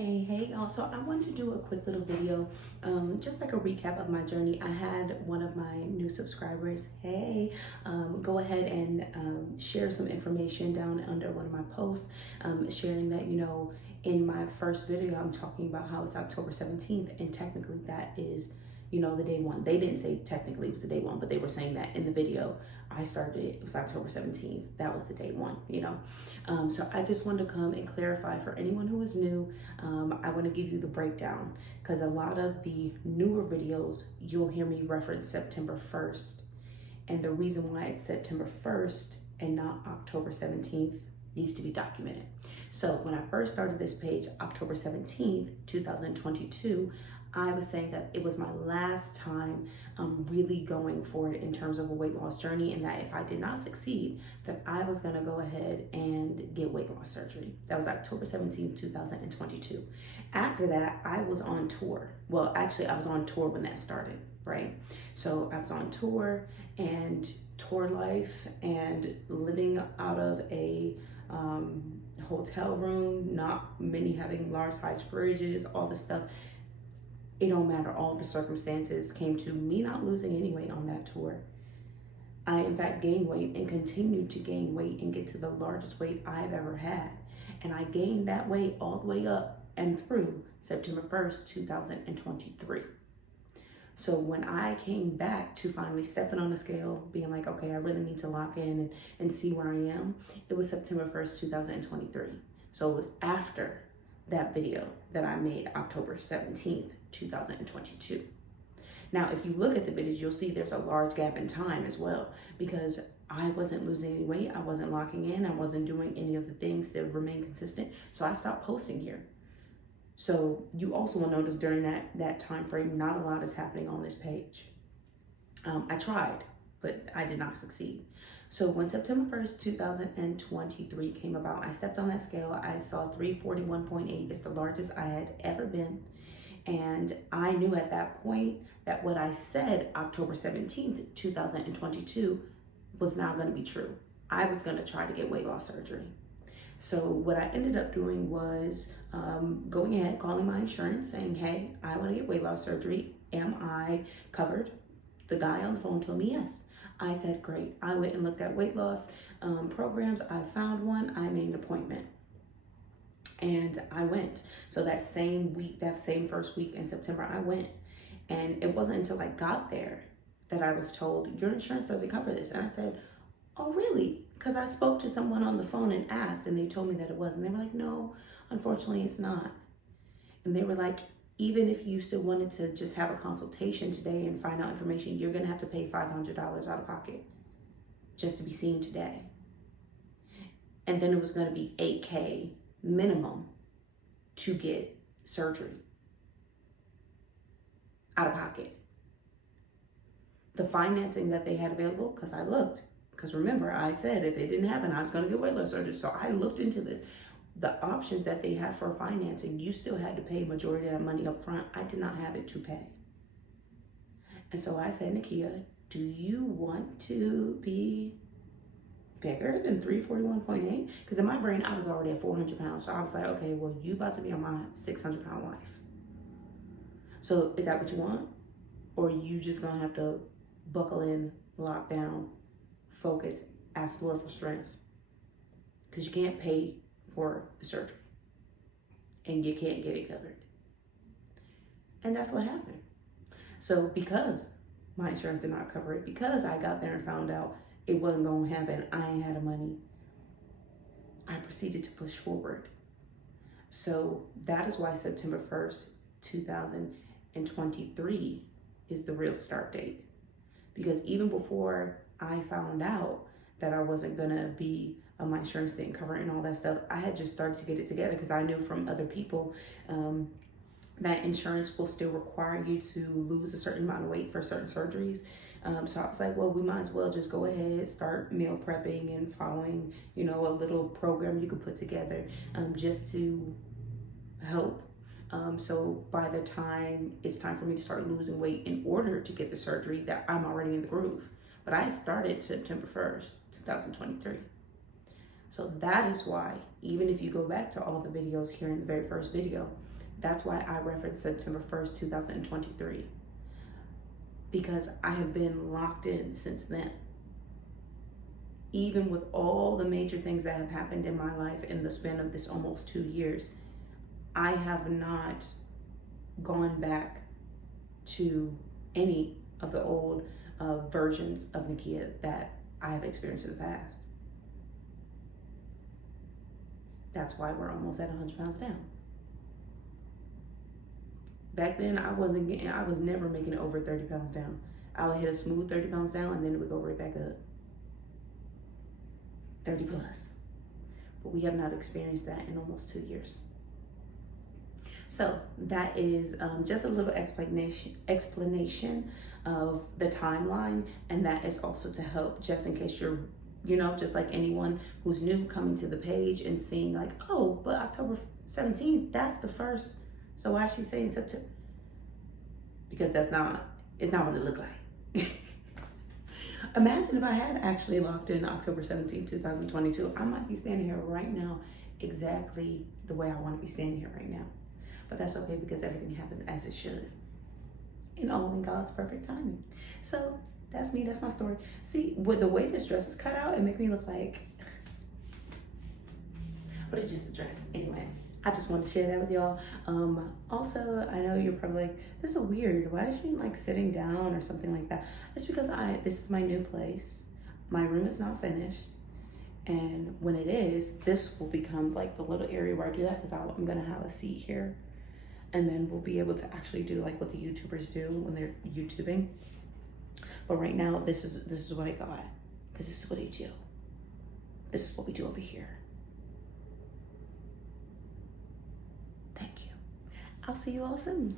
Hey y'all. So I wanted to do a quick little video, just like a recap of my journey. I had one of my new subscribers, go ahead and share some information down under one of my posts, sharing that, in my first video, I'm talking about how it's October 17th, and technically that is, the day one. They didn't say technically it was the day one, but they were saying that in the video I started it was October 17th. That was the day one. So I just wanted to come and clarify for anyone who is new. I want to give you the breakdown because a lot of the newer videos, you'll hear me reference September 1st. And the reason why it's September 1st and not October 17th needs to be documented. So when I first started this page, October 17th, 2022, I was saying that it was my last time really going for it in terms of a weight loss journey, and that if I did not succeed, that I was gonna go ahead and get weight loss surgery. That was October 17th, 2022. After that, I was on tour. Well, actually, I was on tour when that started, right? So I was on tour and tour life and living out of a hotel room, not many having large size fridges, all this stuff. It don't matter. All the circumstances came to me not losing any weight on that tour. I, in fact, gained weight and continued to gain weight and get to the largest weight I've ever had. And I gained that weight all the way up and through September 1st, 2023. So when I came back to finally stepping on the scale, being like, okay, I really need to lock in and see where I am, it was September 1st, 2023. So it was after that video that I made October 17th, 2022. Now, if you look at the videos, you'll see there's a large gap in time as well, because I wasn't losing any weight, I wasn't locking in, I wasn't doing any of the things that remain consistent, so I stopped posting here. So you also will notice during that time frame, not a lot is happening on this page. I tried, but I did not succeed. So when September 1st, 2023 came about, I stepped on that scale. I saw 341.8. It's the largest I had ever been. And I knew at that point that what I said October 17th, 2022 was now going to be true. I was going to try to get weight loss surgery. So what I ended up doing was going ahead, calling my insurance, saying, hey, I want to get weight loss surgery. Am I covered? The guy on the phone told me yes. I said, great. I went and looked at weight loss programs. I found one. I made an appointment. And I went. So that same week, that same first week in September, I went. And it wasn't until I got there that I was told, your insurance doesn't cover this. And I said, oh, really? Because I spoke to someone on the phone and asked, and they told me that it was. And they were like, no, unfortunately, it's not. And they were like, even if you still wanted to just have a consultation today and find out information, you're going to have to pay $500 out of pocket just to be seen today. And then it was going to be $8K minimum to get surgery out of pocket. The financing that they had available, because I looked, because remember, I said if they didn't have it, I was going to get weight loss surgery. So I looked into this. The options that they had for financing, you still had to pay majority of that money up front. I did not have it to pay. And so I said, Nakia, do you want to be bigger than 341.8? Because in my brain, I was already at 400 pounds. So I was like, okay, well, you about to be on my 600-pound life. So is that what you want? Or are you just going to have to buckle in, lock down, focus, ask the Lord for strength? Because you can't pay for the surgery and you can't get it covered. And that's what happened. So because my insurance did not cover it, because I got there and found out it wasn't going to happen, I ain't had the money, I proceeded to push forward. So that is why September 1st, 2023 is the real start date. Because even before I found out that I wasn't gonna be, my insurance didn't cover it and all that stuff, I had just started to get it together because I knew from other people that insurance will still require you to lose a certain amount of weight for certain surgeries. So I was like, well, we might as well just go ahead, start meal prepping and following, a little program you could put together just to help. So by the time it's time for me to start losing weight in order to get the surgery, that I'm already in the groove. But I started September 1st, 2023. So that is why Even if you go back to all the videos here in the very first video, that's why I referenced September 1st, 2023. Because I have been locked in since then. Even with all the major things that have happened in my life in the span of this almost 2 years, I have not gone back to any of the old versions of Nakia that I have experienced in the past. That's why we're almost at 100 pounds down. Back then, I was never making it over 30 pounds down. I would hit a smooth 30 pounds down and then it would go right back up. 30 plus. But we have not experienced that in almost 2 years. So that is just a little explanation of the timeline, and that is also to help just in case you're, just like anyone who's new coming to the page and seeing like, oh, but October 17th, that's the first. So why is she saying September? Because it's not what it looked like. Imagine if I had actually locked in October 17th, 2022, I might be standing here right now exactly the way I want to be standing here right now. But that's okay because everything happens as it should. And all in God's perfect timing. So that's me, that's my story. See, with the way this dress is cut out, it makes me look like, but it's just a dress. Anyway, I just wanted to share that with y'all. Also, I know you're probably like, this is weird. Why is she like sitting down or something like that? It's because this is my new place. My room is not finished. And when it is, this will become like the little area where I do that because I'm gonna have a seat here. And then we'll be able to actually do like what the YouTubers do when they're YouTubing. But right now, this is what I got because this is what I do. This is what we do over here. Thank you. I'll see you all soon.